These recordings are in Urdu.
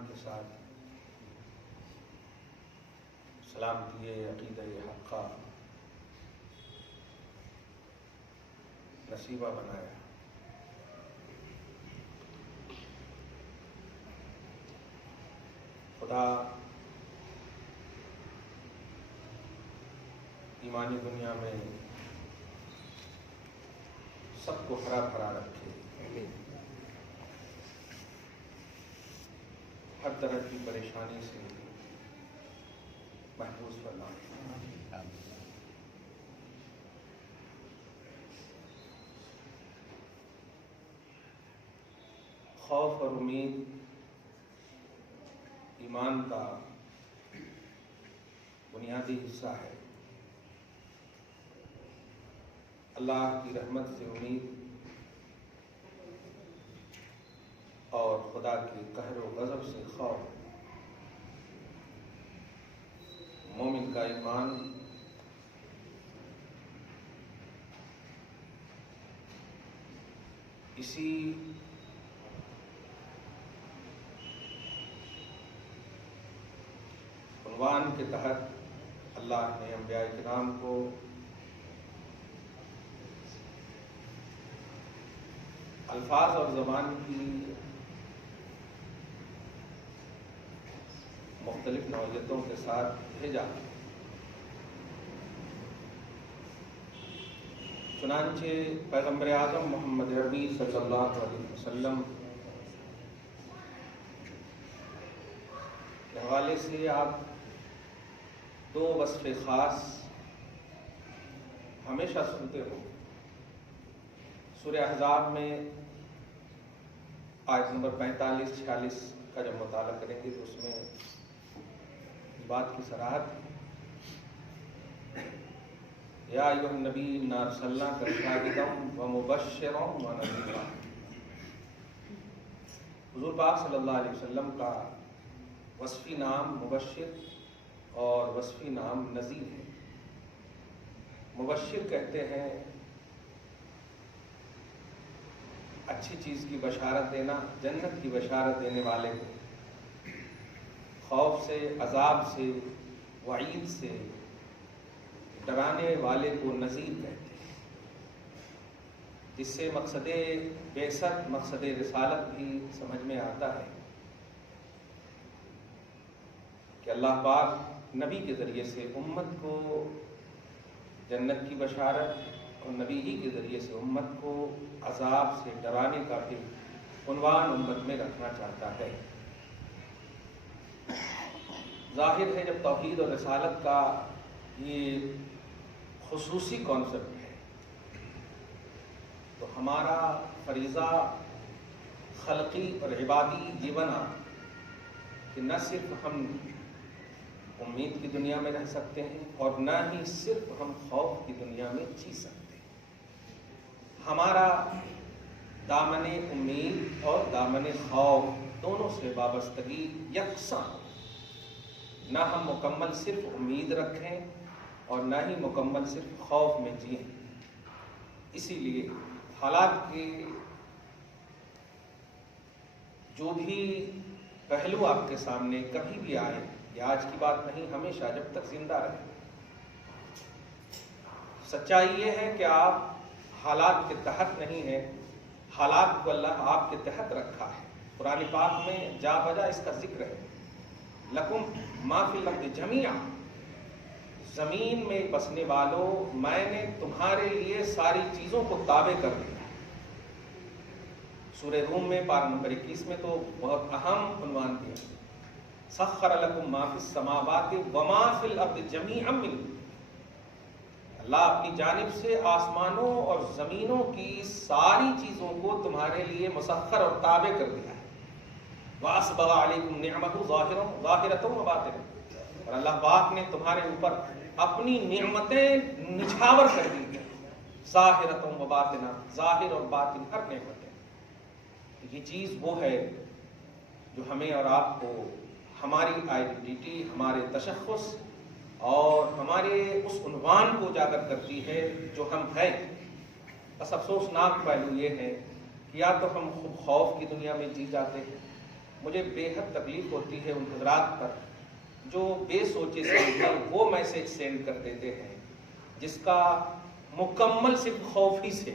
اطمینان کے ساتھ سلامتی عقیدہ حقہ نصیبہ بنایا۔ خدا ایمانی دنیا میں سب کو ہرا بھرا رکھے، ہر طرح کی پریشانی سے محفوظ فرمائے۔ خوف اور امید ایمان کا بنیادی حصہ ہے۔ اللہ کی رحمت سے امید اور خدا کے قہر و غضب سے خوف۔ مومن کا ایمان اسی عنوان کے تحت اللہ نے انبیاء کرام کو الفاظ اور زبان کی مختلف نوعیتوں کے ساتھ بھیجا۔ چنانچہ پیغمبر اعظم محمد عربی صلی اللہ علیہ وسلم کے حوالے سے آپ دو وصف خاص ہمیشہ سنتے ہو۔ سورہ احزاب میں آیت نمبر 45-46 کا جب مطالعہ کریں گے تو اس میں اس بات کی صراحت ہے، یا ایھا النبی انا ارسلناک شاہدا ومبشرا ونذیرا۔ حضور پاک صلی اللہ علیہ وسلم کا وصفی نام مبشر اور وصفی نام نذیر ہے۔ مبشر کہتے ہیں اچھی چیز کی بشارت دینا، جنت کی بشارت دینے والے کو، خوف سے، عذاب سے، وعید سے ڈرانے والے کو نذیر کہتے ہیں، جس سے مقصد بعثت، مقصد رسالت بھی سمجھ میں آتا ہے کہ اللہ پاک نبی کے ذریعے سے امت کو جنت کی بشارت اور نبی ہی کے ذریعے سے امت کو عذاب سے ڈرانے کا بھی عنوان امت میں رکھنا چاہتا ہے۔ ظاہر ہے جب توحید اور رسالت کا یہ خصوصی کانسیپٹ ہے تو ہمارا فریضہ خلقی اور عبادی یہ بنا کہ نہ صرف ہم امید کی دنیا میں رہ سکتے ہیں اور نہ ہی صرف ہم خوف کی دنیا میں جی سکتے ہیں۔ ہمارا دامن امید اور دامن خوف دونوں سے وابستگی یکساں، نہ ہم مکمل صرف امید رکھیں اور نہ ہی مکمل صرف خوف میں جئیں۔ اسی لیے حالات کے جو بھی پہلو آپ کے سامنے کبھی بھی آئے، یہ آج کی بات نہیں، ہمیشہ جب تک زندہ رہیں، سچائی یہ ہے کہ آپ حالات کے تحت نہیں ہیں، حالات کو اللہ آپ کے تحت رکھا ہے۔ قرآن پاک میں جا بجا اس کا ذکر ہے، لکم ما فی الارض جمیعا، زمین میں بسنے والوں میں نے تمہارے لیے ساری چیزوں کو تابع کر دیا۔ سورہ روم میں پارہ نمبر 21 میں تو بہت اہم عنوان دیا، سخر لکم ما فی السماوات وما فی الارض جمیعا منہ۔ اللہ اپنی جانب سے آسمانوں اور زمینوں کی ساری چیزوں کو تمہارے لیے مسخر اور تابع کر دیا ہے۔ وَأَسْبَغَ عَلَيْكُمْ نِعْمَتُهُ ظَاهِرَةً وَبَاطِنَةً، اور اللہ پاک نے تمہارے اوپر اپنی نعمتیں نچھاور کر دی ہیں، ظاہرۃ وباطنہ، ظاہر اور باطن ہر نعمتیں۔ یہ چیز وہ ہے جو ہمیں اور آپ کو ہماری آئیڈینٹی، ہمارے تشخص اور ہمارے اس عنوان کو اجاگر کرتی ہے جو ہم ہیں۔ بس افسوسناک پہلو یہ ہے کہ یا تو ہم خوف کی دنیا میں جی جاتے ہیں مجھے بے حد تکلیف ہوتی ہے ان حضرات پر جو بے سوچے سمجھے وہ میسج سینڈ کر دیتے ہیں جس کا مکمل صرف خوف ہی سے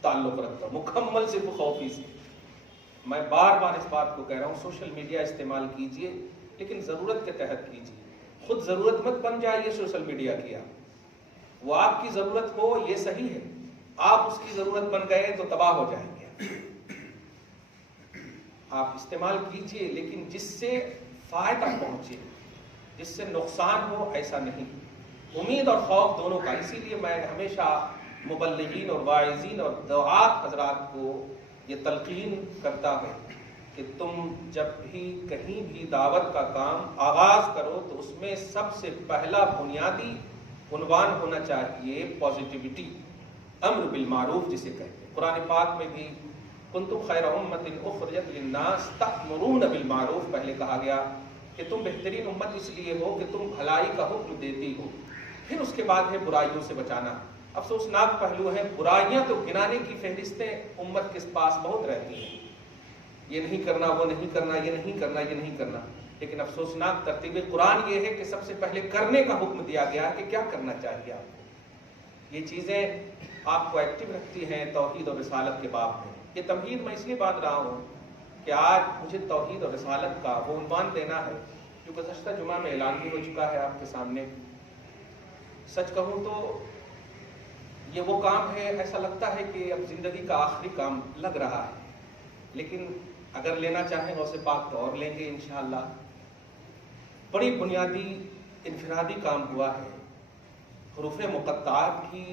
تعلق رکھتا ہوں، مکمل صرف خوف ہی سے۔ میں بار بار اس بات کو کہہ رہا ہوں، سوشل میڈیا استعمال کیجئے لیکن ضرورت کے تحت کیجئے۔ خود ضرورت مت بن جائیے سوشل میڈیا کی، وہ آپ کی ضرورت ہو یہ صحیح ہے، آپ اس کی ضرورت بن گئے تو تباہ ہو جائیں گے۔ آپ استعمال کیجئے لیکن جس سے فائدہ پہنچے، جس سے نقصان ہو، ایسا نہیں۔ امید اور خوف دونوں کا، اسی لیے میں ہمیشہ مبلغین اور واعظین اور دعات حضرات کو یہ تلقین کرتا ہوں کہ تم جب بھی کہیں بھی دعوت کا کام آغاز کرو تو اس میں سب سے پہلا بنیادی عنوان ہونا چاہیے پازیٹیوٹی، امر بالمعروف جسے کہتے ہیں۔ قرآن پاک میں بھی کنتم خیر امۃ اخرجت للناس تأمرون بالمعروف پہلے کہا گیا کہ تم بہترین امت اس لیے ہو کہ تم بھلائی کا حکم دیتی ہو، پھر اس کے بعد ہے برائیوں سے بچانا۔ افسوسناک پہلو ہے، برائیاں تو گنانے کی فہرستیں امت کے پاس بہت رہتی ہیں، یہ نہیں کرنا، وہ نہیں کرنا، یہ نہیں کرنا، یہ نہیں کرنا، لیکن افسوسناک ترتیب قرآن یہ ہے کہ سب سے پہلے کرنے کا حکم دیا گیا کہ کیا کرنا چاہیے آپ کو۔ یہ چیزیں آپ کو ایکٹیو رکھتی ہیں توحید اور رسالت کے باب میں۔ یہ تمہید میں اس لیے باندھ رہا ہوں کہ آج مجھے توحید اور رسالت کا وہ عنوان دینا ہے جو گزشتہ جمعہ میں اعلان بھی ہو چکا ہے آپ کے سامنے۔ سچ کہوں تو یہ وہ کام ہے، ایسا لگتا ہے کہ اب زندگی کا آخری کام لگ رہا ہے، لیکن اگر لینا چاہیں غوث پاک تو اور لیں گے انشاءاللہ۔ بڑی بنیادی انفرادی کام ہوا ہے حروف مقطعات کی۔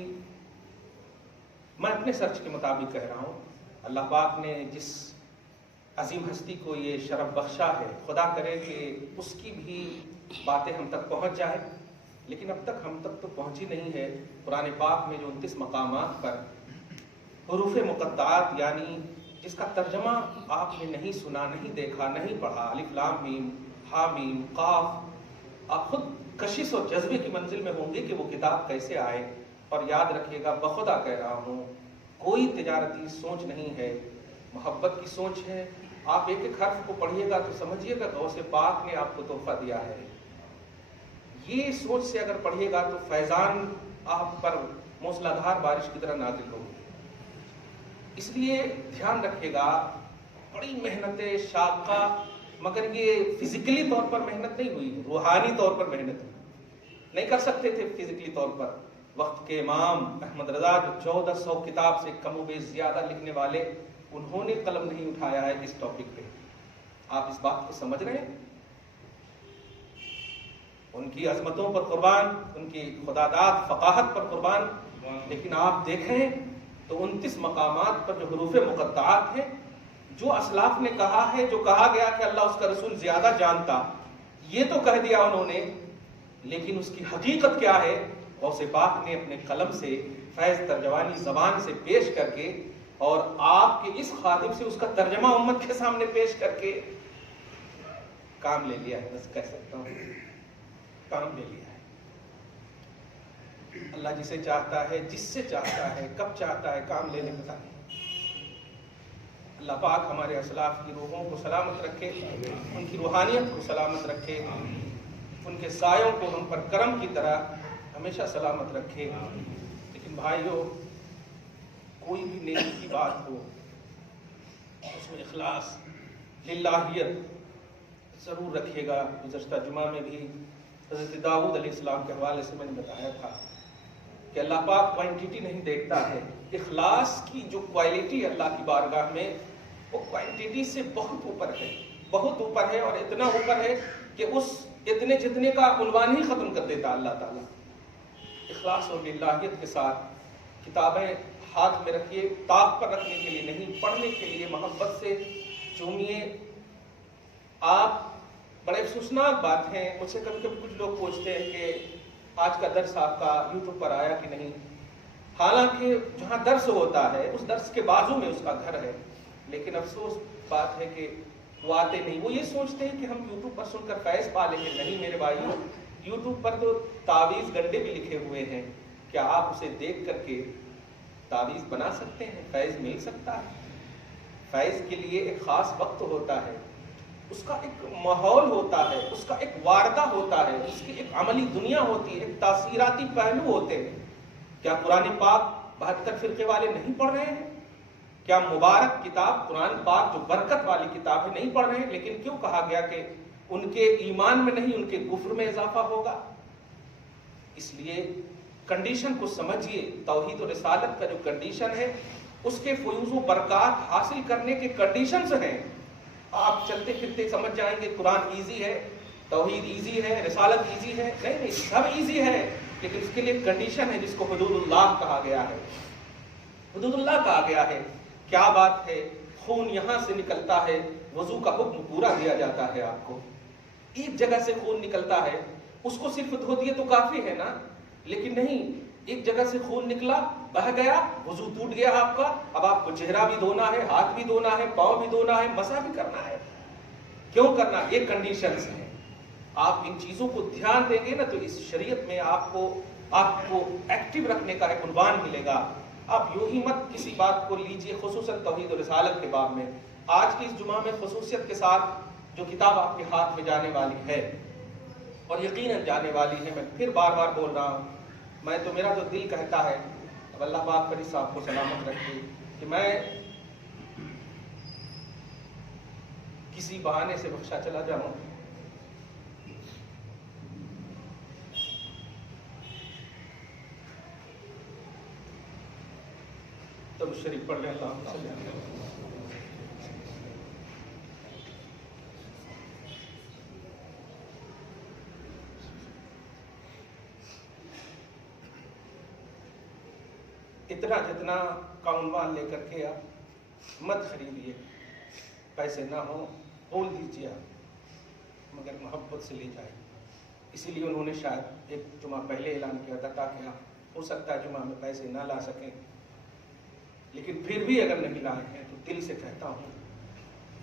میں اپنے سرچ کے مطابق کہہ رہا ہوں، اللہ پاک نے جس عظیم ہستی کو یہ شرف بخشا ہے، خدا کرے کہ اس کی بھی باتیں ہم تک پہنچ جائیں، لیکن اب تک ہم تک تو پہنچی نہیں ہے۔ قرآن پاک میں جو 29 مقامات پر حروف مقطعات یعنی جس کا ترجمہ آپ نے نہیں سنا، نہیں دیکھا، نہیں پڑھا، الف لام میم ہا میم قاف، آپ خود کشش اور جذبے کی منزل میں ہوں گے کہ وہ کتاب کیسے آئے۔ اور یاد رکھیے گا، بخدا کہہ رہا ہوں، کوئی تجارتی سوچ نہیں ہے، محبت کی سوچ ہے۔ آپ ایک ایک حرف کو پڑھیے گا تو سمجھیے گا غوث پاک نے آپ کو تحفہ دیا ہے۔ یہ سوچ سے اگر پڑھیے گا تو فیضان آپ پر موسلادھار بارش کی طرح نازل ہوگی۔ اس لیے دھیان رکھیے گا، بڑی محنت شاقہ، مگر یہ فزیکلی طور پر محنت نہیں ہوئی، روحانی طور پر محنت ہوئی۔ نہیں کر سکتے تھے فزیکلی طور پر۔ وقت کے امام احمد رضا جو 1400 کتاب سے کم و بیش زیادہ لکھنے والے، انہوں نے قلم نہیں اٹھایا ہے اس ٹاپک پہ۔ آپ اس بات کو سمجھ رہے ہیں؟ ان کی عظمتوں پر قربان، ان کی خداداد فقاہت پر قربان، لیکن آپ دیکھیں تو 29 مقامات پر جو حروف مقطعات ہیں، جو اسلاف نے کہا ہے، جو کہا گیا کہ اللہ اس کا رسول زیادہ جانتا، یہ تو کہہ دیا انہوں نے، لیکن اس کی حقیقت کیا ہے؟ غوث پاک نے اپنے قلم سے فیض ترجمانی زبان سے پیش کر کے اور آپ کے اس خادم سے اس کا ترجمہ امت کے سامنے پیش کر کے کام لے لیا ہے، بس کہہ سکتا ہوں کام لے لیا ہے۔ اللہ جسے چاہتا ہے، جس سے چاہتا ہے، کب چاہتا ہے کام لینے پتا نہیں۔ اللہ پاک ہمارے اسلاف کی روحوں کو سلامت رکھے، ان کی روحانیت کو سلامت رکھے، ان کے سایوں کو ہم پر کرم کی طرح ہمیشہ سلامت رکھے۔ لیکن بھائیو، کوئی بھی نیکی کی بات ہو اس میں اخلاص، للہیت ضرور رکھیے گا۔ گزشتہ جمعہ میں بھی حضرت داؤد علیہ السلام کے حوالے سے میں نے بتایا تھا کہ اللہ پاک کوانٹٹی نہیں دیکھتا ہے، اخلاص کی جو کوالٹی اللہ کی بارگاہ میں، وہ کوانٹٹی سے بہت اوپر ہے، بہت اوپر ہے، اور اتنا اوپر ہے کہ اس اتنے جتنے کا عنوان ہی ختم کر دیتا اللہ تعالیٰ۔ اخلاص اور للہیت کے ساتھ کتابیں ہاتھ میں رکھیے، طاق پر رکھنے کے لیے نہیں، پڑھنے کے لیے محبت سے چومیے۔ آپ بڑے افسوسناک بات ہے، مجھ سے کبھی کبھی کچھ لوگ پوچھتے ہیں کہ آج کا درس آپ کا یوٹیوب پر آیا کہ نہیں، حالانکہ جہاں درس ہوتا ہے اس درس کے بازو میں اس کا گھر ہے، لیکن افسوس بات ہے کہ وہ آتے نہیں۔ وہ یہ سوچتے ہیں کہ ہم یوٹیوب پر سن کر فیض پا لیں گے۔ نہیں میرے بھائیو، یوٹیوب پر تو تعویذ گنڈے بھی لکھے ہوئے ہیں، کیا آپ اسے دیکھ کر کے تعویذ بنا سکتے ہیں؟ فیض مل سکتا ہے؟ فیض کے لیے ایک خاص وقت ہوتا ہے، اس کا ایک ماحول ہوتا ہے، اس کا ایک واردہ ہوتا ہے، اس کی ایک عملی دنیا ہوتی ہے، ایک تاثیراتی پہلو ہوتے ہیں۔ کیا قرآن پاک 72 فرقے والے نہیں پڑھ رہے ہیں؟ کیا مبارک کتاب قرآن پاک جو برکت والی کتاب ہے نہیں پڑھ رہے ہیں؟ لیکن کیوں کہا گیا کہ ان کے ایمان میں نہیں، ان کے کفر میں اضافہ ہوگا؟ اس لیے کنڈیشن کو سمجھیے۔ توحید و رسالت کا جو کنڈیشن ہے، اس کے فیوز و برکات حاصل کرنے کے کنڈیشنز ہیں۔ آپ چلتے پھرتے سمجھ جائیں گے قرآن ایزی ہے، توحید ایزی ہے، رسالت ایزی ہے۔ نہیں، سب ایزی ہے، لیکن اس کے لیے کنڈیشن ہے جس کو حدود اللہ کہا گیا ہے۔ حدود اللہ کہا گیا ہے۔ کیا بات ہے، خون یہاں سے نکلتا ہے، وضو کا حکم پورا دیا جاتا ہے آپ کو۔ ایک جگہ سے خون نکلتا ہے، اس کو صرف دھو دیے تو کافی ہے نا، لیکن نہیں، ایک جگہ سے خون نکلا، بہہ گیا، وضو ٹوٹ گیا آپ کا، اب آپ کو چہرہ بھی دھونا ہے، ہاتھ بھی دھونا ہے، پاؤں بھی دھونا ہے، مسح بھی کرنا ہے۔ کیوں کرنا؟ یہ کنڈیشنز ہیں۔ آپ ان چیزوں کو دھیان دیں گے نا تو اس شریعت میں آپ کو ایکٹیو رکھنے کا ایک عنوان ملے گا۔ آپ یوں ہی مت کسی بات کو لیجئے، خصوصاً توحید و رسالت کے باب میں۔ آج کی اس جمعہ میں خصوصیت کے ساتھ جو کتاب آپ کے ہاتھ میں جانے والی ہے اور یقیناً جانے والی ہے، میں پھر بار بار بول رہا ہوں، میرا جو دل کہتا ہے، اب اللہ پاک فرید صاحب کو سلامت رکھے، کہ میں کسی بہانے سے بخشا چلا جاؤں۔ تب شریف پڑھ لیں اللہ صلی اللہ علیہ وسلم۔ اتنا جتنا کا عنوان لے کر کے آپ مت خریدیے، پیسے نہ ہوں بول دیجیے آپ، مگر محبت سے لے جائے۔ اسی لیے انہوں نے شاید ایک جمعہ پہلے اعلان کیا تھا تاکہ آپ ہو سکتا ہے جمعہ میں پیسے نہ لا سکیں، لیکن پھر بھی اگر نہیں لائے ہیں تو دل سے کہتا ہوں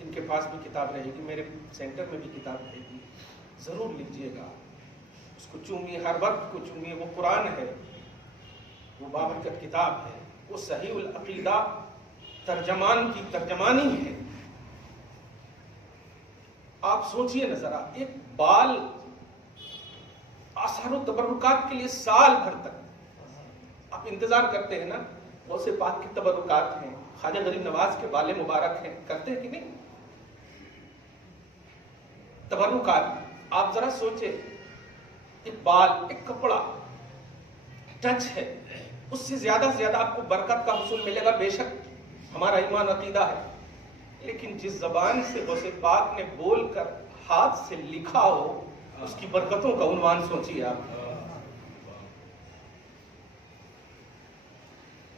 ان کے پاس بھی کتاب رہے گی، میرے سینٹر میں بھی کتاب رہے گی، ضرور لیجیے گا، اس کو چومیے، ہر وقت کو چومیے۔ وہ قرآن ہے، وہ بابرکت کتاب ہے، وہ صحیح العقیدہ ترجمان کی ترجمانی ہے۔ آپ سوچئے نا ذرا، ایک بال آثار و تبرکات کے لیے سال بھر تک آپ انتظار کرتے ہیں نا، غوث پاک کی تبرکات ہیں، خواجہ غریب نواز کے بال مبارک ہیں، کرتے ہیں کہ نہیں؟ تبرکات آپ ذرا سوچے، ایک بال، ایک کپڑا ٹچ ہے، اس سے زیادہ سے زیادہ آپ کو برکت کا حصول ملے گا۔ بے شک ہمارا ایمان عقیدہ ہے، لیکن جس زبان سے غوث پاک نے بول کر ہاتھ سے لکھا ہو، اس کی برکتوں کا عنوان سوچیے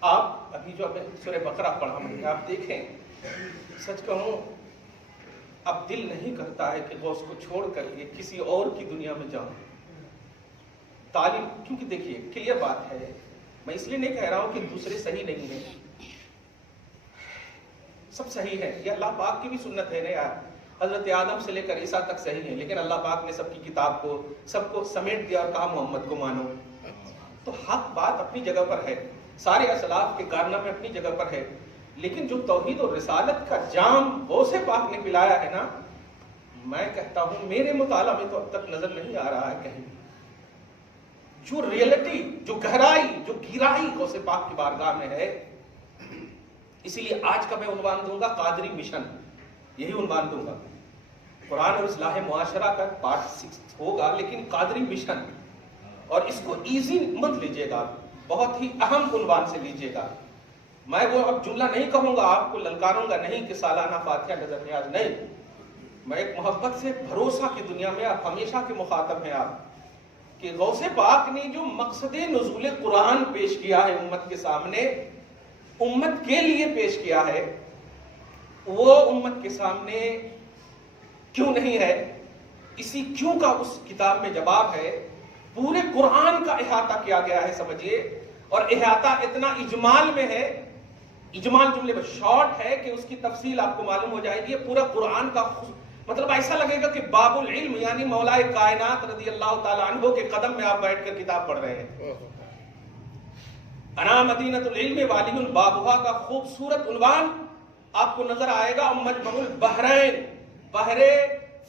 آپ ابھی جو سورہ بقرہ پڑھا ہوں، آپ دیکھیں، سچ کہوں اب دل نہیں کرتا ہے کہ غوث کو چھوڑ کر یہ کسی اور کی دنیا میں جاؤں۔ تعلیم، کیونکہ دیکھیے کلیئر بات ہے، میں اس لیے نہیں کہہ رہا ہوں کہ دوسرے صحیح نہیں ہیں، سب صحیح ہے، یہ اللہ پاک کی بھی سنت ہے نا یار، حضرت آدم سے لے کر عیسیٰ تک صحیح ہیں، لیکن اللہ پاک نے سب کی کتاب کو، سب کو سمیٹ دیا اور کہا محمد کو مانو۔ تو حق بات اپنی جگہ پر ہے، سارے اسلاف کے کارنامے اپنی جگہ پر ہے، لیکن جو توحید اور رسالت کا جام غوث پاک نے پلایا ہے نا، میں کہتا ہوں میرے مطالعہ میں تو اب تک نظر نہیں آ رہا ہے کہیں بھی جو ریئلٹی، جو گہرائی، جو گہرائی غوث پاک کی بارگاہ میں ہے۔ اسی لیے آج کا میں عنوان دوں گا قادری مشن، یہی عنوان دوں گا۔ قرآن اور اصلاح معاشرہ کا پارٹ 6 ہوگا، لیکن قادری مشن، اور اس کو ایزی مت لیجیے گا، بہت ہی اہم عنوان سے لیجیے گا۔ میں وہ اب جملہ نہیں کہوں گا، آپ کو للکاروں گا نہیں کہ سالانہ فاتحہ نظر نیاز، نہیں، میں ایک محبت سے بھروسہ کی دنیا میں آپ ہمیشہ کے مخاطب ہیں آپ، کہ غوث پاک نے جو مقصد نزول قرآن پیش کیا ہے امت کے سامنے، امت کے لیے پیش کیا ہے، وہ امت کے سامنے کیوں نہیں ہے؟ اسی کیوں کا اس کتاب میں جواب ہے۔ پورے قرآن کا احاطہ کیا گیا ہے، سمجھیے، اور احاطہ اتنا اجمال میں ہے، اجمال جملے میں شارٹ ہے کہ اس کی تفصیل آپ کو معلوم ہو جائے گی۔ پورا قرآن کا مطلب ایسا لگے گا کہ باب العلم یعنی مولا کائنات رضی اللہ تعالیٰ عنہ کے قدم میں آپ بیٹھ کر کتاب پڑھ رہے ہیں۔ انا مدینۃ العلم والی بابھا کا خوبصورت عنوان آپ کو نظر آئے گا، مجمع البحرین، بحر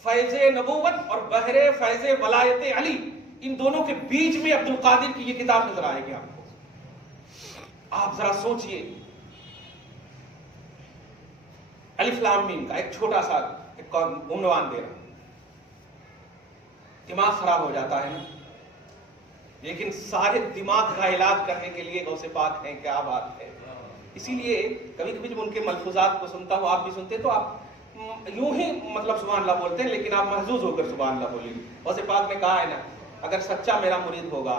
فیض نبوت اور بحر فیض ولایت علی، ان دونوں کے بیچ میں عبد القادر کی یہ کتاب نظر آئے گی آپ کو. آپ ذرا سوچئے، الف لام میم کا ایک چھوٹا سا عنوان دے رہا ہوں، دماغ خراب ہو جاتا ہے نا، لیکن سارے دماغ کا علاج کرنے کے لیے غوث پاک ہیں. کیا بات ہے. اسی لیے کبھی کبھی جب ان کے ملفوظات کو سنتا ہوں، آپ بھی سنتے تو آپ یوں ہی مطلب سبحان اللہ بولتے ہیں، لیکن آپ محظوظ ہو کر سبحان اللہ بولیے. غوث پاک نے کہا ہے نا، اگر سچا میرا مرید ہوگا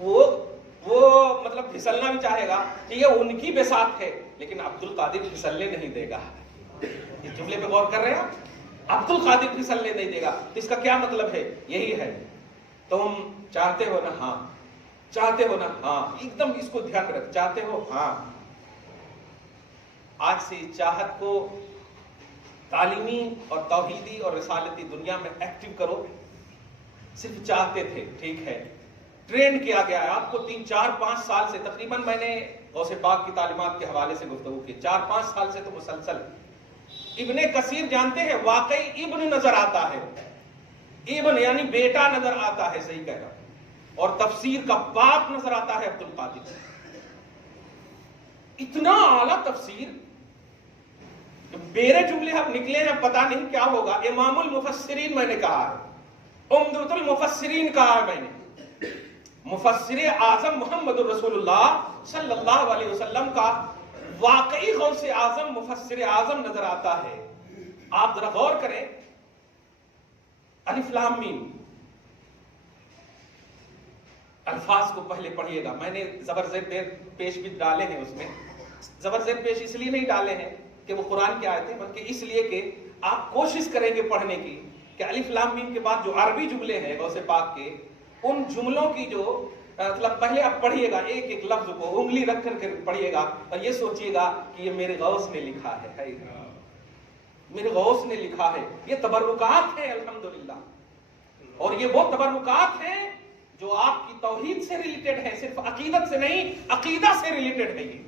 وہ مطلب پھسلنا بھی چاہے گا، ٹھیک ہے، ان کی بساط ہے، لیکن عبد القادر پھسلنے نہیں دے گا. اس جملے پہ غور کر رہے ہیں آپ؟ عبد القادر پھسلنے نہیں دے گا. تو اس کا کیا مطلب ہے؟ یہی ہے، تم چاہتے ہو نا؟ ہاں. چاہتے ہو نا؟ ہاں. ایک دم اس کو دھیان رکھ. چاہتے ہو؟ ہاں. آج سے چاہت کو تعلیمی اور توحیدی اور رسالتی دنیا میں ایکٹیو کرو. صرف چاہتے تھے، ٹھیک ہے، ٹرین کیا گیا ہے آپ کو 3 4 5 سال سے. تقریباً میں نے غوث پاک کی تعلیمات کے حوالے سے گفتگو کی 4 5 سال سے تو مسلسل. ابن کثیر جانتے ہیں، واقعی ابن نظر آتا ہے، ابن یعنی بیٹا نظر آتا ہے، صحیح کہہ رہا ہوں، اور تفسیر کا باپ نظر آتا ہے عبد القادر. اتنا اعلیٰ تفسیر. میرے جملے اب نکلے ہیں، پتہ نہیں کیا ہوگا. امام المفسرین میں نے کہا ہے، عمدۃ المفسرین کہا ہے میں نے. مفسر اعظم محمد الرسول اللہ صلی اللہ علیہ وسلم کا واقعی غوث اعظم مفسر اعظم نظر آتا ہے. آپ ذرا غور کریں، الف لام میم الفاظ کو پہلے پڑھیے گا. میں نے زبر زیر پیش بھی ڈالے ہیں. اس میں زبر زیر پیش اس لیے نہیں ڈالے ہیں کہ وہ قرآن کی آیتیں، بلکہ اس لیے کہ آپ کوشش کریں گے پڑھنے کی کہ الف لام میم کے بعد جو عربی جملے ہیں غوث پاک کے، ان جملوں کی جو مطلب پہلے آپ پڑھیے گا، ایک ایک لفظ کو انگلی رکھ کر کے پڑھیے گا اور یہ سوچیے گا کہ یہ میرے غوث نے لکھا ہے، میرے غوث نے لکھا ہے. یہ تبرکات ہیں الحمدللہ، اور یہ وہ تبرکات ہیں جو آپ کی توحید سے ریلیٹڈ ہے، صرف عقیدت سے نہیں، عقیدہ سے ریلیٹڈ ہے. یہ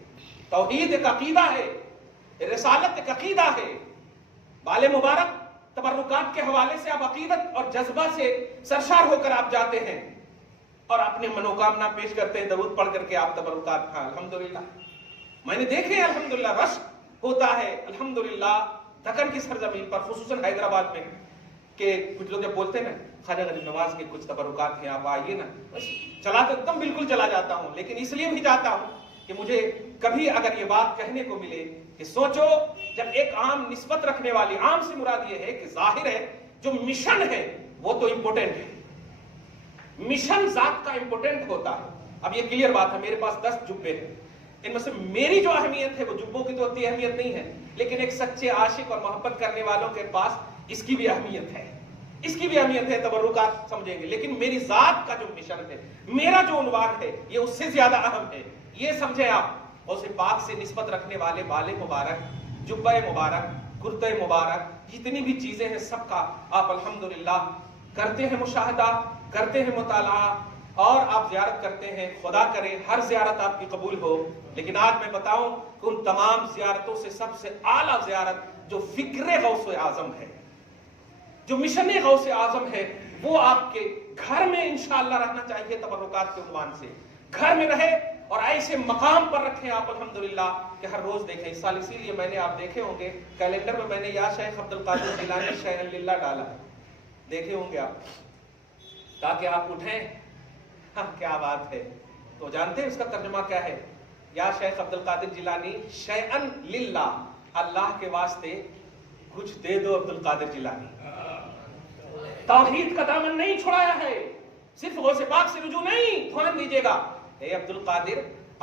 توحید ایک عقیدہ ہے، رسالت ایک عقیدہ ہے. بال مبارک تبرکات کے حوالے سے آپ عقیدت اور جذبہ سے سرشار ہو کر آپ جاتے ہیں اور اپنے منوکامنا پیش کرتے ہیں، درود پڑھ کر کے آپ تبرکات. ہاں الحمدللہ میں نے دیکھے الحمدللہ رش ہوتا ہے الحمدللہ دکن کی سرزمین پر، خصوصاً حیدرآباد میں، کہ کچھ لوگ جب بولتے ہیں نا خواجہ غریب نواز کے کچھ تبرکات ہیں، آپ آئیے نا، بس چلا تو ایک دم بالکل چلا جاتا ہوں. لیکن اس لیے بھی جاتا ہوں کہ مجھے کبھی اگر یہ بات کہنے کو ملے کہ سوچو، جب ایک عام نسبت رکھنے والی، عام سے مراد یہ ہے کہ ظاہر ہے جو مشن ہے وہ تو امپورٹنٹ ہے، مشن ذات کا امپورٹنٹ ہوتا ہے. اب یہ کلیئر بات ہے، میرے پاس 10 جبے ہیں، ان میں سے میری جو اہمیت ہے وہ جبوں کی تو اتنی اہمیت نہیں ہے، لیکن ایک سچے عاشق اور محبت کرنے والوں کے پاس اس کی بھی اہمیت ہے، اس کی بھی اہمیت ہے. تبرکات سمجھیں گے، لیکن میری ذات کا جو مشن ہے، میرا جو عنوان ہے، یہ اس سے زیادہ اہم ہے. یہ سمجھیں آپ، غوث پاک سے نسبت رکھنے والے بال مبارک، جبہ مبارک، کرتے مبارک، جتنی بھی چیزیں ہیں سب کا آپ الحمدللہ کرتے ہیں مشاہدہ، کرتے ہیں مطالعہ، اور آپ زیارت کرتے ہیں. خدا کرے ہر زیارت آپ کی قبول ہو. لیکن آج میں بتاؤں کہ ان تمام زیارتوں سے سب سے اعلیٰ زیارت جو فکر غوث اعظم ہے، جو مشن غوث اعظم ہے، وہ آپ کے گھر میں انشاءاللہ رہنا چاہیے. تبرکات کے عنوان سے گھر میں رہے اور ایسے مقام پر رکھیں آپ الحمدللہ کہ ہر روز دیکھیں. اس سال اسی لیے میں نے، آپ دیکھے ہوں گے کیلنڈر میں میں نے یا شیخ عبد القادر جیلانی شیئا للہ ڈالا، دیکھے ہوں گے آپ، تاکہ آپ اٹھیں. ہاں کیا بات ہے. تو جانتے ہیں اس کا ترجمہ کیا ہے؟ یا شیخ عبد القادر جیلانی شیئا للہ، اللہ کے واسطے کچھ دے دو عبد القادر جیلانی. توحید کا دامن نہیں چھڑایا ہے، صرف غوث پاک سے رجوع نہیں. دھیان دیجیے گا، اے عبد القادر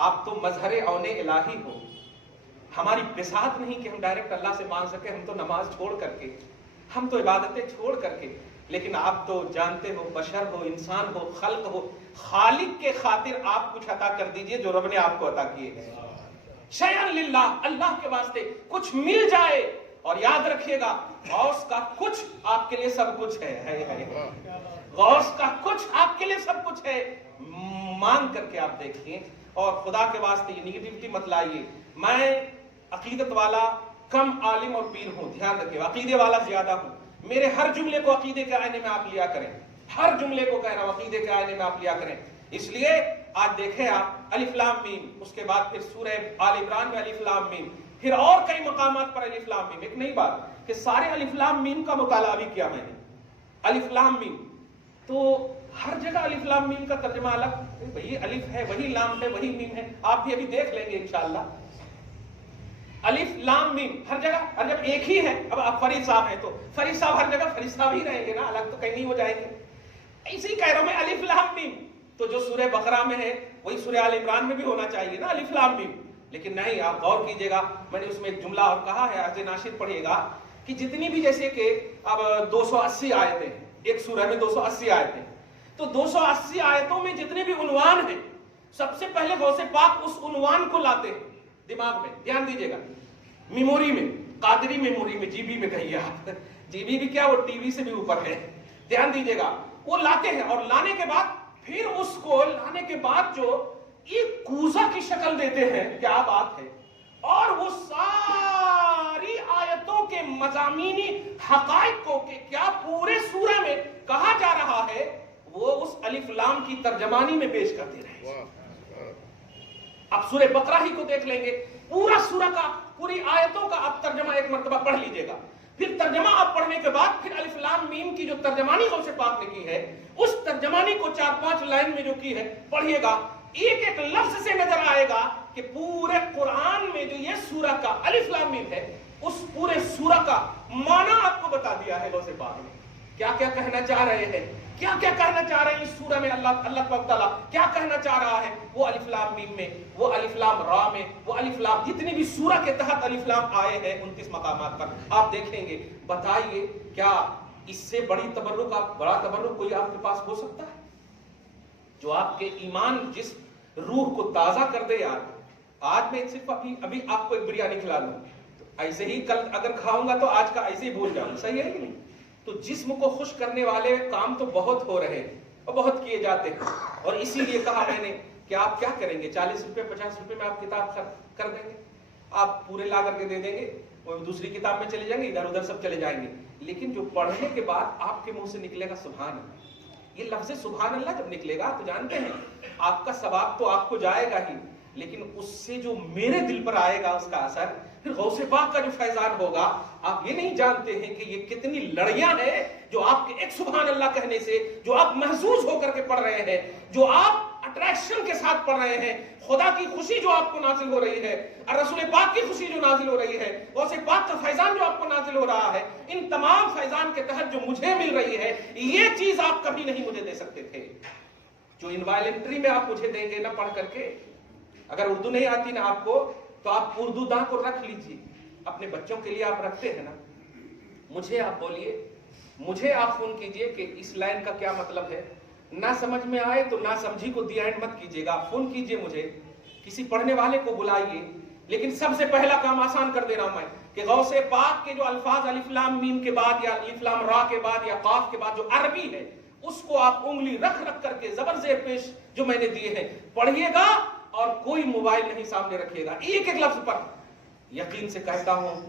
آپ تو مظہر عون الہی ہو، ہماری بساط نہیں کہ ہم ڈائریکٹ اللہ سے مانگ سکے، ہم تو نماز چھوڑ کر کے، ہم تو عبادتیں چھوڑ کر کے، لیکن آپ تو جانتے ہو، بشر ہو، انسان ہو، خلق ہو، خالق کے خاطر آپ کچھ عطا کر دیجئے جو رب نے آپ کو عطا کیے ہیں. شیئا للہ، اللہ کے واسطے کچھ مل جائے. اور یاد رکھیے گا، غوث کا کچھ آپ کے لیے سب کچھ ہے. غوث کا کچھ آپ کے لیے سب کچھ ہے. مانگ کر کے آپ دیکھیں. اور خدا کے واسطے یہ نیگیٹیوٹی مت لائیے. میں عقیدت والا کم عالم اور پیر ہوں، دھیان رکھیے، عقیدے والا زیادہ ہوں، میرے ہر جملے کو عقیدے کے آئینے میں آپ لیا کریں، ہر جملے کو کہہ رہا ہوں عقیدے کے آئینے میں آپ لیا کریں۔ اس لیے آج دیکھیں آپ الف لام میم، اس کے بعد پھر سورہ آل عمران میں الف لام میم، پھر اور کئی مقامات پر الف لام میم۔ ایک نئی بات کہ سارے الف لام میم کا مطالعہ بھی کیا میں نے، الف لام میم، تو ہر جگہ الف لام میم کا ترجمہ الگ، وہی الف ہے، وہی لام ہے، وہی میم ہے، آپ بھی ابھی دیکھ لیں گے انشاءاللہ۔ الف لام میم ہر جگہ، اور جب ایک ہی ہے، اب آپ فرید صاحب ہیں تو فرید صاحب ہر جگہ فرید صاحب ہی رہیں گے نا، الگ تو کہیں نہیں ہو جائیں گے۔ ایسے ہی کہہ رہا ہوں میں الف لام میم، تو جو سورہ بقرہ میں ہے وہی سورہ آل عمران میں بھی ہونا چاہیے نا الف لام میم، لیکن نہیں، آپ غور کیجئے گا، میں نے اس میں ایک جملہ اور کہا ہے، عرض ناشد پڑھیے گا کہ جتنی بھی جیسے کہ اب 280 آیتیں ہیں ایک سورہ میں، 280 آیتیں، تو 280 آیتوں میں جتنے بھی عنوان ہیں، سب سے پہلے غوث پاک اس عنوان کو لاتے ہیں دماغ میں، دھیان دیجئے گا، میموری میں، قادری میموری میں، جی بی میں کہیے آپ، جی بی بھی کیا، وہ ٹی وی سے بھی اوپر ہے، دھیان دیجئے گا، وہ لاتے ہیں، اور لانے کے بعد پھر اس کو لانے کے بعد جو ایک کوزہ کی شکل دیتے ہیں، کیا بات ہے، اور وہ ساری آیتوں کے مضامینی حقائق کو کہ کیا پورے سورہ میں کہا جا رہا ہے، وہ اس الف لام کی ترجمانی میں پیش کرتے رہے۔ اب سورہ بقرہ ہی کو دیکھ لیں گے، پورا سورہ کا، پوری آیتوں کا آپ ترجمہ ایک مرتبہ پڑھ لیجئے گا، پھر ترجمہ آپ پڑھنے کے بعد پھر الف لام میم کی جو ترجمانی غوث پاک نے کی ہے، اس ترجمانی کو 4-5 لائن میں جو کی ہے پڑھیے گا، ایک ایک لفظ سے نظر آئے گا کہ پورے قرآن میں جو یہ سورہ کا الف لام میم ہے، اس پورے سورہ کا معنی آپ کو بتا دیا ہے غوث پاک نے، کیا کیا کہنا چاہ رہے ہیں، کیا کیا کہنا چاہ رہے ہیں اس سورہ میں، اللہ تعالیٰ کیا کہنا چاہ رہا ہے، وہ الف لام میم میں، وہ الف لام را میں، وہ الف لام، جتنی بھی سورہ کے تحت الف لام آئے ہیں 29 مقامات پر آپ دیکھیں گے۔ بتائیے کیا اس سے بڑی تبرک، بڑا تبرک کوئی آپ کے پاس ہو سکتا ہے، جو آپ کے ایمان، جس روح کو تازہ کر دے؟ یار آج میں صرف ابھی آپ کو ایک بریانی کھلا دوں، ایسے ہی کل اگر کھاؤں گا تو آج کا ایسے ہی بھول جاؤں، صحیح ہے کہ نہیں؟ تو جسم کو خوش کرنے والے کام تو بہت ہو رہے ہیں اور بہت کیے جاتے ہیں، اور اسی لیے کہا میں نے کہ آپ کیا کریں گے، 40 روپے 50 روپے میں آپ کتاب کر دیں گے، آپ پورے لا کر کے دے دیں گے، وہ دوسری کتاب میں چلے جائیں گے، ادھر ادھر سب چلے جائیں گے، لیکن جو پڑھنے کے بعد آپ کے منہ سے نکلے گا سبحان اللہ، یہ لفظ سبحان اللہ جب نکلے گا تو جانتے ہیں آپ کا ثواب تو آپ کو جائے گا ہی، لیکن اس سے جو میرے دل پر آئے گا اس کا اثر، پھر غوث پاک کا جو فیضان ہوگا، آپ یہ نہیں جانتے ہیں کہ یہ کتنی لڑیاں ہیں جو آپ کے ایک سبحان اللہ کہنے سے، جو آپ محظوظ ہو کر کے پڑھ رہے ہیں، جو آپ اٹریکشن کے ساتھ پڑھ رہے ہیں، خدا کی خوشی جو آپ کو نازل ہو رہی ہے، اور رسول پاک کی خوشی جو نازل ہو رہی ہے، غوث پاک کا فیضان جو آپ کو نازل ہو رہا ہے، ان تمام فیضان کے تحت جو مجھے مل رہی ہے، یہ چیز آپ کبھی نہیں مجھے دے سکتے تھے، جو انوائلنٹری میں آپ مجھے دیں گے نا پڑھ کر کے۔ اگر اردو نہیں آتی نا آپ کو تو آپ اردو داں کو رکھ لیجئے، اپنے بچوں کے لیے آپ رکھتے ہیں نا، مجھے آپ بولیے، مجھے آپ فون کیجئے کہ اس لائن کا کیا مطلب ہے، نہ سمجھ میں آئے تو نہ سمجھی کو دی اینڈ مت کیجئے گا، آپ فون کیجئے مجھے، کسی پڑھنے والے کو بلائیے، لیکن سب سے پہلا کام آسان کر دے رہا ہوں میں کہ غوث پاک کے جو الفاظ الف لام میم کے بعد یا الف لام را کے بعد یا قاف کے بعد جو عربی ہے، اس کو آپ انگلی رکھ رکھ کر کے زبر زیر پیش جو میں نے دیے ہیں پڑھیے گا، اور کوئی موبائل نہیں سامنے رکھیے گا، ایک ایک لفظ پر یقین سے کہتا ہوں،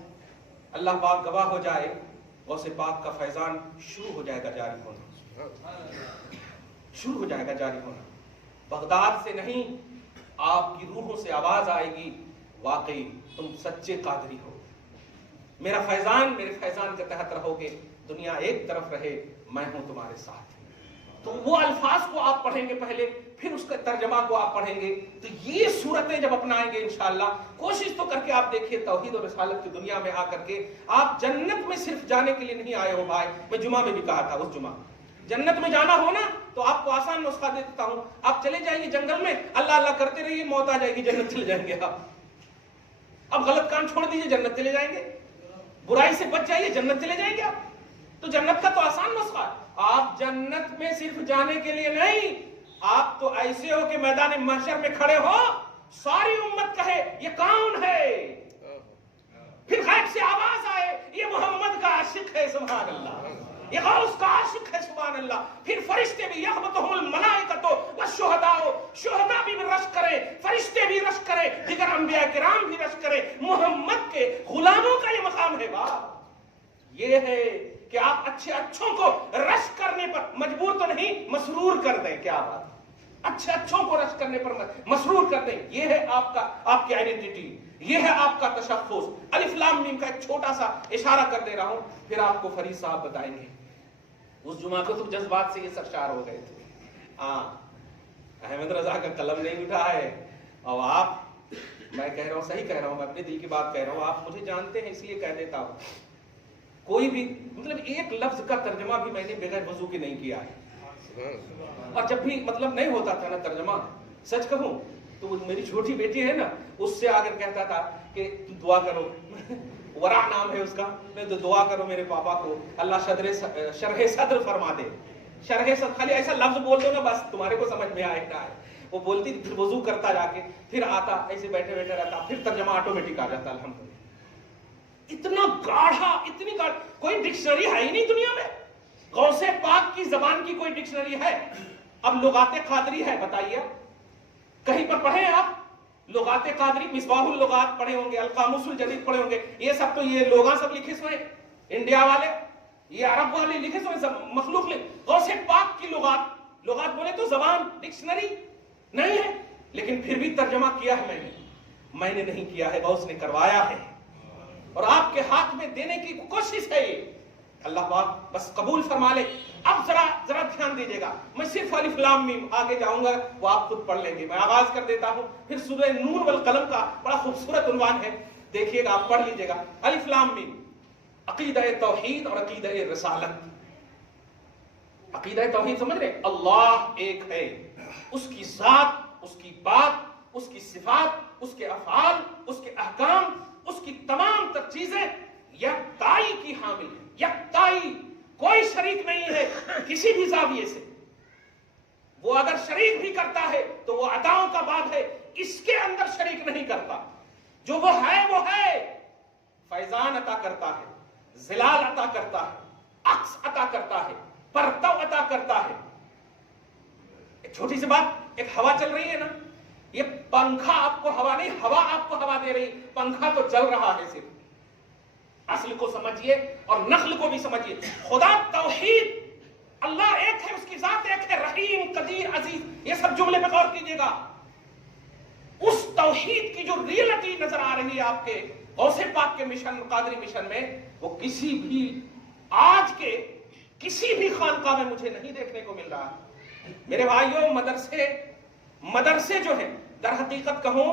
اللہ پاک گواہ ہو جائے، غوث پاک کا فیضان شروع ہو جائے گا جاری ہونا، شروع ہو جائے گا جاری ہونا، بغداد سے نہیں، آپ کی روحوں سے آواز آئے گی، واقعی تم سچے قادری ہو، میرا فیضان، میرے فیضان کے تحت رہو گے، دنیا ایک طرف رہے، میں ہوں تمہارے ساتھ۔ تو وہ الفاظ کو آپ پڑھیں گے پہلے، پھر اس کا ترجمہ کو آپ پڑھیں گے، تو یہ صورتیں جب اپنائیں گے انشاءاللہ، کوشش تو کر کے آپ دیکھیے توحید اور رسالت کی دنیا میں آ کر کے آپ جنت میں صرف جانے کے لیے نہیں آئے ہو بھائی، میں جمعہ میں بھی کہا تھا، اس جمعہ جنت میں جانا ہو نا تو آپ کو آسان نسخہ دے دیتا ہوں، آپ چلے جائیں گے جنگل میں، اللہ اللہ کرتے رہیے، موت آ جائے گی، جنت چلے جائیں گے آپ، اب غلط کام چھوڑ دیجئے، جنت چلے جائیں گے، برائی سے بچ جائیے، جنت چلے جائیں گے آپ، تو جنت کا تو آسان نسخہ ہے، آپ جنت میں صرف جانے کے لیے نہیں، آپ تو ایسے ہو کہ میدان محشر میں کھڑے ہو، ساری امت کہے یہ کون ہے، پھر غیب سے آواز آئے یہ محمد کا عاشق ہے، سبحان اللہ، یہ غوث کا عاشق ہے، سبحان اللہ، پھر فرشتے بھی یغبطہم الملائکۃ والشہداء، شہداء بھی رشک کرے، فرشتے بھی رشک کرے، دیگر انبیاء کرام بھی رشک کرے، محمد کے غلاموں کا یہ مقام ہے، واہ، یہ ہے کہ آپ اچھوں کو رشک کرنے پر مجبور تو نہیں، مسرور کر دیں. کیا بات ہے، اچھوں کو رشک کرنے پر مسرور کر دیں. یہ ہے آپ کی آئیڈینٹی، یہ ہے آپ کا تشخص. الف لام میم کا ایک چھوٹا سا اشارہ کر دے رہا ہوں، پھر آپ کو فرید صاحب بتائیں گے. اس جمعہ کو تو جذبات سے یہ سرشار ہو گئے تھے. ہاں، احمد رضا کا قلم نہیں اٹھا ہے. اور آپ، میں کہہ رہا ہوں، صحیح کہہ رہا ہوں، میں اپنے دل کی بات کہہ رہا ہوں، آپ مجھے جانتے ہیں اس لیے کہہ دیتا ہوں. کوئی بھی مطلب ایک لفظ کا ترجمہ بھی میں نے بغیر وضو کے نہیں کیا ہے. اور جب بھی مطلب نہیں ہوتا تھا نا ترجمہ، سچ کہوں تو میری چھوٹی بیٹی ہے نا، اس سے آگر کہتا تھا کہ دعا کرو، ورا نام ہے اس کا، میں تو دعا کرو میرے پاپا کو اللہ شرح صدر فرما دے. شرح صدر، خالی ایسا لفظ بول دو نا بس تمہارے کو سمجھ میں آئے گا. وہ بولتی تھی، پھر وضو کرتا جا کے، پھر آتا ایسے بیٹھے بیٹھے رہتا، پھر ترجمہ آٹومیٹک آ جاتا. الحمدللہ. اتنا گاڑھا، اتنی گاڑھ، کوئی ڈکشنری ہے ہی نہیں دنیا میں. غوث پاک کی زبان کی کوئی ڈکشنری ہے؟ اب لغات قادری ہے، بتائیے کہیں پر پڑھیں آپ؟ لغات قادری، مصباح اللغات پڑھے ہوں گے، القاموس الجدید پڑھے ہوں گے. یہ سب تو یہ لوگاں سب لکھے سوئے انڈیا والے، یہ عرب والے لکھے سوئے، سب مخلوق لکھے. غوث پاک کی لغات بولے تو زبان، ڈکشنری نہیں ہے. لیکن پھر بھی ترجمہ کیا ہے میں نے نہیں کیا ہے، غوث نے کروایا ہے. اور آپ کے ہاتھ میں دینے کی کوشش ہے یہ. اللہ پاک بس قبول فرما لے. اب ذرا دھیان دیجیے گا، میں صرف الف لام میم آگے جاؤں گا، وہ آپ خود پڑھ لیں گے. میں آغاز کر دیتا ہوں. پھر سورہ نور والقلم کا بڑا خوبصورت عنوان ہے، دیکھیے گا، آپ پڑھ لیجیے گا. الف لام میم، عقیدہ توحید اور عقیدہ رسالت. عقیدہ توحید سمجھ رہے؟ اللہ ایک ہے، اس کی ذات، اس کی بات، اس کی صفات، اس کے افعال، اس کے احکام، اس کی تمام تر چیزیں یکتائی کی حامل ہے. یکتائی، کوئی شریک نہیں ہے کسی بھی زاویے سے. وہ اگر شریک بھی کرتا ہے تو وہ عطاؤں کا باب ہے، اس کے اندر شریک نہیں کرتا. جو وہ ہے. فیضان عطا کرتا ہے، ظلال عطا کرتا ہے، عکس عطا کرتا ہے، پرتو عطا کرتا ہے. ایک چھوٹی سی بات، ایک ہوا چل رہی ہے نا، یہ پنکھا آپ کو ہوا نہیں، ہوا آپ کو ہوا دے رہی. پنکھا تو چل رہا ہے صرف. اصل کو سمجھیے اور نقل کو بھی سمجھیے. خدا توحید، اللہ ایک ہے، اس کی ذات ایک ہے، رحیم، قدیر، عزیز. یہ سب جملے پہ غور کیجیے گا. اس توحید کی جو ریئلٹی نظر آ رہی ہے آپ کے غوث پاک کے مشن، قادری مشن میں، وہ کسی بھی آج کے کسی بھی خانقاہ میں مجھے نہیں دیکھنے کو مل رہا. میرے بھائیوں، مدرسے جو ہیں، در حقیقت کہوں،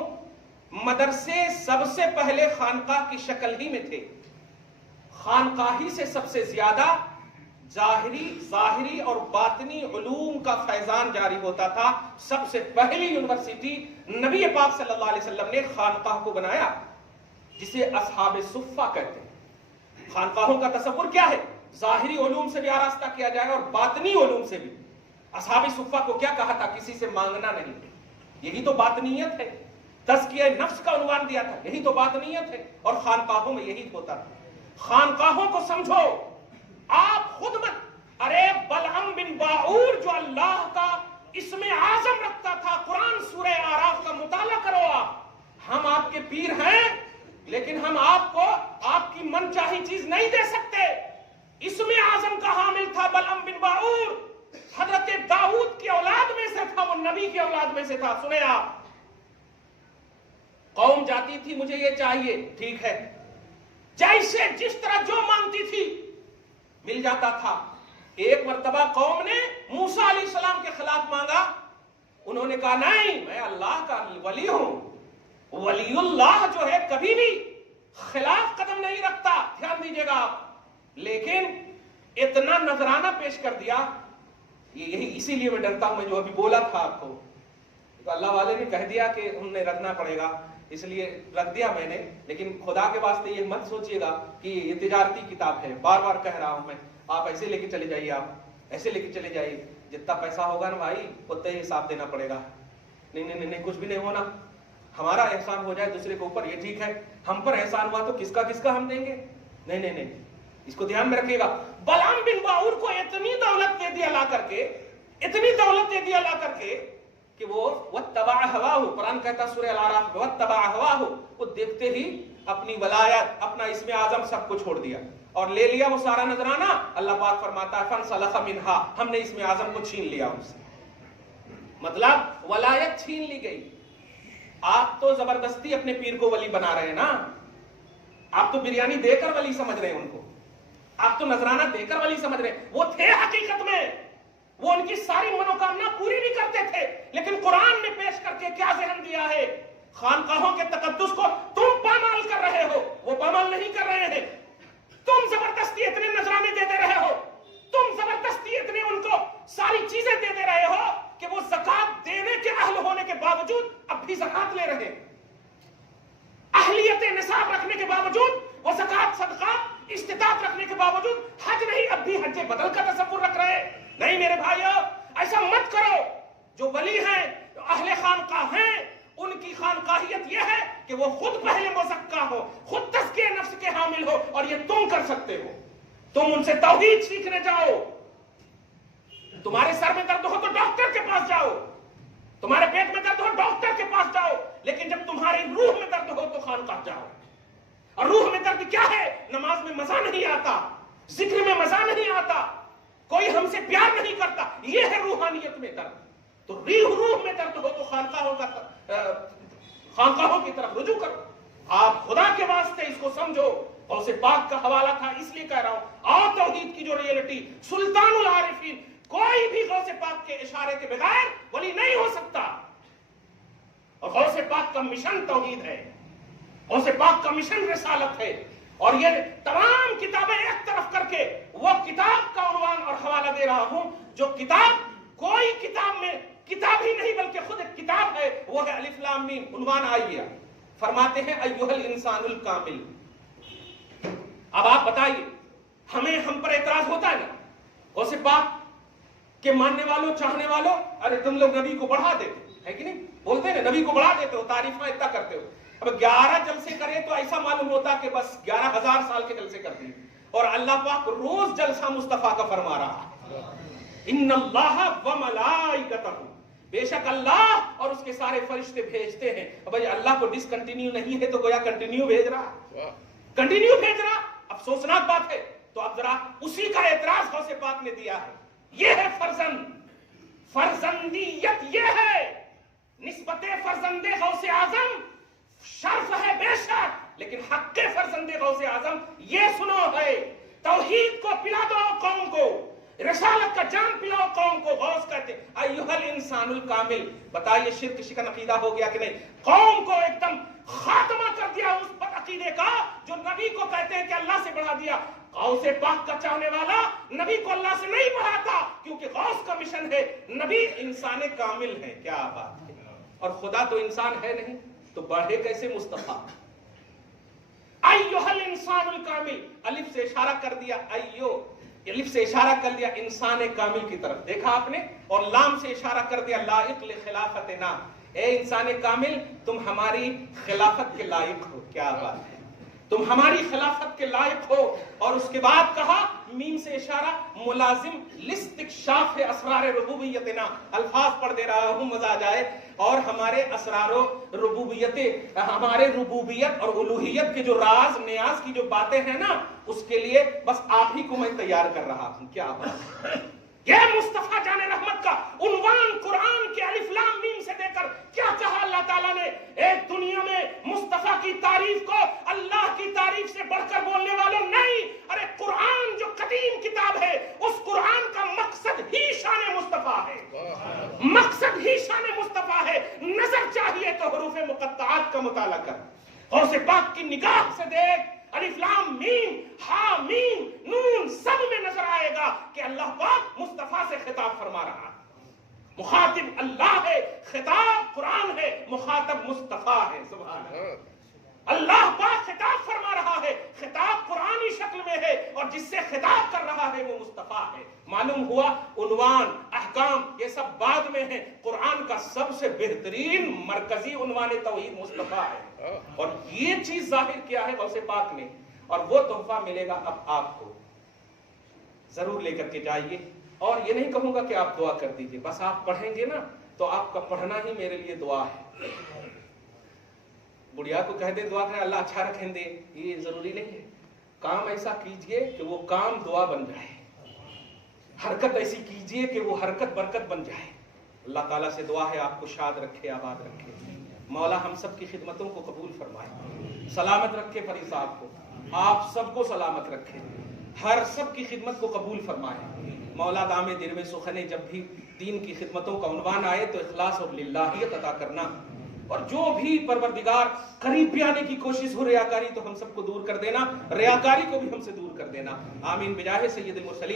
مدرسے سب سے پہلے خانقاہ کی شکل ہی میں تھے. خانقاہی سے سب سے زیادہ ظاہری اور باطنی علوم کا فیضان جاری ہوتا تھا. سب سے پہلی یونیورسٹی نبی پاک صلی اللہ علیہ وسلم نے خانقاہ کو بنایا، جسے اصحاب صفہ کہتے ہیں. خانقاہوں کا تصور کیا ہے؟ ظاہری علوم سے بھی آراستہ کیا جائے اور باطنی علوم سے بھی. اصحاب صفہ کو کیا کہا تھا؟ کسی سے مانگنا نہیں. یہی تو باطنیت ہے. تزکیہ نفس کا عنوان دیا تھا، یہی تو باطنیت ہے. اور خانقاہوں میں یہی ہوتا تھا. خانقاہوں کو سمجھو، آپ خود مت. ارے بلعم بن باعور جو اللہ کا اسم اعظم رکھتا تھا، قرآن سورہ اعراف کا مطالعہ کرو آپ. ہم آپ کے پیر ہیں، لیکن ہم آپ کو آپ کی من چاہی چیز نہیں دے سکتے. اسم اعظم کا حامل تھا بلعم بن باعور. حضرت داؤد کی اولاد میں سے تھا، وہ نبی کی اولاد میں سے تھا. سنیں آپ، قوم جاتی تھی مجھے یہ چاہیے، ٹھیک ہے، جیسے جس طرح جو مانگتی تھی مل جاتا تھا. ایک مرتبہ قوم نے موسیٰ علیہ السلام کے خلاف مانگا. انہوں نے کہا نہیں، میں اللہ کا ولی ہوں. ولی اللہ جو ہے کبھی بھی خلاف قدم نہیں رکھتا. دھیان دیجیے گا آپ. لیکن اتنا نذرانہ پیش کر دیا. یہی اسی لیے میں ڈرتا ہوں، میں جو ابھی بولا تھا آپ کو، تو اللہ والے نے کہہ دیا کہ انہیں رکھنا پڑے گا، اس لیے رکھ دیا میں نے. لیکن خدا کے واسطے یہ مت سوچئے گا کہ یہ تجارتی کتاب ہے. بار بار کہہ رہا ہوں میں، آپ ایسے لے کے چلے جائیے، آپ ایسے لے کے چلے جائیے. جتنا پیسہ ہوگا نا بھائی، اتنا ہی حساب دینا پڑے گا. نہیں، کچھ بھی نہیں ہونا. ہمارا احسان ہو جائے دوسرے کے اوپر یہ ٹھیک ہے، ہم پر احسان ہوا تو کس کا ہم دیں گے؟ نہیں، اس کو دھیان میں رکھیے گا. بلعم بن باعور کو اتنی دولت دے دیا لا کر کے کہ وہ واتبع ہواہ. قرآن کہتا سورہ الاعراف میں واتبع ہواہ، وہ دیکھتے ہی اپنی ولایت، اپنا اسم اعظم سب کو چھوڑ دیا اور لے لیا وہ سارا نذرانہ، اللہ پاک فرماتا ہے فانسلخ منہا، ہم نے اس میں اعظم کو چھین لیا ان سے، مطلب ولایت چھین لی گئی۔ آپ تو زبردستی اپنے پیر کو ولی بنا رہے ہیں نا، آپ تو بریانی دے کر ولی سمجھ رہے ہیں ان کو، آپ تو نذرانہ دے کر ولی سمجھ رہے ہیں، وہ تھے حقیقت میں، وہ ان کی ساری منوکامنا پوری بھی کرتے تھے، لیکن قرآن نے پیش کر کے کیا ذہن دیا ہے، خانقاہوں کے تقدس کو تم پامال کر رہے ہو، وہ پامال نہیں کر رہے ہیں، تم زبردستی اتنے نذرانے دیتے رہے ہو، تم زبردستی اتنے ان کو ساری چیزیں دیتے رہے ہو کہ وہ زکات دینے کے اہل ہونے کے باوجود اب بھی زکات لے رہے ہیں، اہلیت نصاب رکھنے کے باوجود وہ زکات صدقات استطاعت رکھنے کے باوجود حج نہیں، اب بھی حج بدل کا تصور رکھ رہے ہیں۔ نہیں میرے بھائیو، ایسا مت کرو، جو ولی ہیں اہل خانقاہ ہیں ان کی خانقاہیت یہ ہے کہ وہ خود پہلے مزکا ہو، خود تزکیہ نفس کے حامل ہو، اور یہ تم کر سکتے ہو، تم ان سے توحید سیکھنے جاؤ، تمہارے سر میں درد ہو تو ڈاکٹر کے پاس جاؤ، تمہارے پیٹ میں درد ہو ڈاکٹر کے پاس جاؤ، لیکن جب تمہاری روح میں درد ہو تو خانقاہ جاؤ۔ اور روح میں درد کیا ہے؟ نماز میں مزہ نہیں آتا، ذکر میں مزہ نہیں آتا، کوئی ہم سے پیار نہیں کرتا، یہ ہے روحانیت میں درد۔ تو روح میں درد ہو تو خانقاہوں کی طرف رجوع کرو۔ آپ خدا کے واسطے اس کو سمجھو، غوث پاک کا حوالہ تھا اس لیے کہہ رہا ہوں، اور توحید کی جو ریئلٹی، سلطان العارفین، کوئی بھی غوث پاک کے اشارے کے بغیر ولی نہیں ہو سکتا، اور غوث پاک کا مشن توحید ہے، غوث پاک کا مشن رسالت ہے۔ اور یہ تمام کتابیں ایک طرف کر کے وہ کتاب کا عنوان اور حوالہ دے رہا ہوں جو کتاب کوئی کتاب میں کتاب ہی نہیں بلکہ خود ایک کتاب ہے، وہ ہے الف لام میم، عنوان آئیے، فرماتے ہیں ایھا الانسان الکامل۔ اب آپ بتائیے، ہم پر اعتراض ہوتا ہے نا، غوث پاک کے ماننے والوں چاہنے والوں، ارے تم لوگ نبی کو بڑھا دیتے ہے کہ نہیں، بولتے ہیں نبی کو بڑھا دیتے ہو، تعریفیں اتنا کرتے ہو۔ اب 11 جلسے کرے تو ایسا معلوم ہوتا کہ بس 11,000 سال کے جلسے کرتے ہیں، اور اللہ پاک روز جلسہ مصطفیٰ کا فرما رہا ہے، ان اللہ وملائکتہ، بے شک اللہ اور اس کے سارے فرشتے بھیجتے ہیں۔ اب اللہ کو ڈسکنٹینیو نہیں ہے تو گویا کنٹینیو بھیج رہا، کنٹینیو بھیج رہا، افسوسناک بات ہے۔ تو اب ذرا اسی کا اعتراض غوث پاک نے دیا ہے، یہ ہے فرزندیت، یہ ہے نسبت فرزند غوث اعظم، شرف ہے بے شک، لیکن حق فرزند غوث اعظم یہ سنو ہے، توحید کو پلا دو قوم کو، رسالت کا جان پلاؤ قوم کو۔ غوث کہتے ہیں ایھا الانسان الکامل، بتائیے شرک شکن عقیدہ ہو گیا کہ نہیں؟ قوم کو ایک دم خاتمہ کر دیا اس بد عقیدے کا جو نبی کو کہتے ہیں کہ اللہ سے بڑھا دیا۔ غوث پاک کا چاہنے والا نبی کو اللہ سے نہیں بڑھاتا، کیونکہ غوث کا مشن ہے نبی انسان کامل ہے۔ کیا بات ہے، اور خدا تو انسان ہے نہیں تو بڑھے کیسے مصطفیٰ؟ ایھا الانسان الکامل، الف سے اشارہ کر دیا، الف سے اشارہ کر دیا انسان کامل کی طرف، دیکھا آپ نے، اور لام سے اشارہ کر دیا لائق لخلافتنا، اے انسان کامل تم ہماری خلافت کے لائق ہو۔ کیا بات ہے، تم ہماری خلافت کے لائق ہو۔ اور اس کے بعد کہا میم سے اشارہ ملازم لاستکشاف اسرار ربوبیتنا، الفاظ پڑھ دے رہا ہوں مزہ آ جائے، اور ہمارے اسرار و ربوبیت، ہمارے ربوبیت اور الوہیت کے جو راز نیاز کی جو باتیں ہیں نا، اس کے لیے بس آپ ہی کو میں تیار کر رہا ہوں۔ کیا بات، یہ مصطفیٰ جان رحمت کا عنوان قرآن کے الف لام میم سے دے کر کیا کہا اللہ تعالیٰ نے؟ ایک دنیا میں مصطفیٰ کی تعریف کو اللہ کی تعریف سے بڑھ کر بولنے والوں نہیں، ارے قرآن جو قدیم کتاب ہے اس قرآن کا مقصد ہی شان مصطفیٰ ہے، مقصد ہی شان مصطفیٰ ہے۔ نظر چاہیے تو حروف مقطعات کا مطالعہ کر، غوث پاک کی نگاہ سے دیکھ، الف لام میم ہا میم نون سب میں نظر آئے گا کہ اللہ پاک مصطفیٰ سے خطاب فرما رہا ہے، مخاطب اللہ ہے، خطاب قرآن ہے، مخاطب مصطفیٰ ہے۔ سبحان اللہ، اللہ پاک خطاب فرما رہا ہے، خطاب قرآنی شکل میں ہے، اور جس سے خطاب کر رہا ہے وہ مصطفیٰ ہے۔ معلوم ہوا عنوان احکام یہ سب بعد میں ہیں، قرآن کا سب سے بہترین مرکزی عنوان توحید مصطفیٰ ہے، اور یہ چیز ظاہر کیا ہے غوث پاک نے، اور وہ تحفہ ملے گا اب آپ کو، ضرور لے کر کے جائیے۔ اور یہ نہیں کہوں گا کہ آپ دعا کر دیجئے، بس آپ پڑھیں گے نا تو آپ کا پڑھنا ہی میرے لیے دعا ہے۔ بڑھیا کو کہہ دے دعا کرے اللہ اچھا رکھیں دے، یہ ضروری نہیں ہے، کام ایسا کیجئے کہ وہ کام دعا بن جائے، حرکت ایسی کیجئے کہ وہ حرکت برکت بن جائے۔ اللہ تعالیٰ سے دعا ہے آپ کو شاد رکھے، آباد رکھے، مولا ہم سب کی خدمتوں کو قبول فرمائے، سلامت رکھے فریض صاحب کو، آپ سب کو سلامت رکھے، ہر سب کی خدمت کو قبول فرمائے مولا۔ دامِ دل میں سخنے جب بھی دین کی خدمتوں کا عنوان آئے تو اخلاص اور للہیت عطا کرنا، اور جو بھی پروردگار قریب بھی آنے کی کوشش ہو ریاکاری تو ہم سب کو دور کر دینا، ریاکاری کو بھی ہم سے دور کر دینا، آمین بجاہ سید المرسلین۔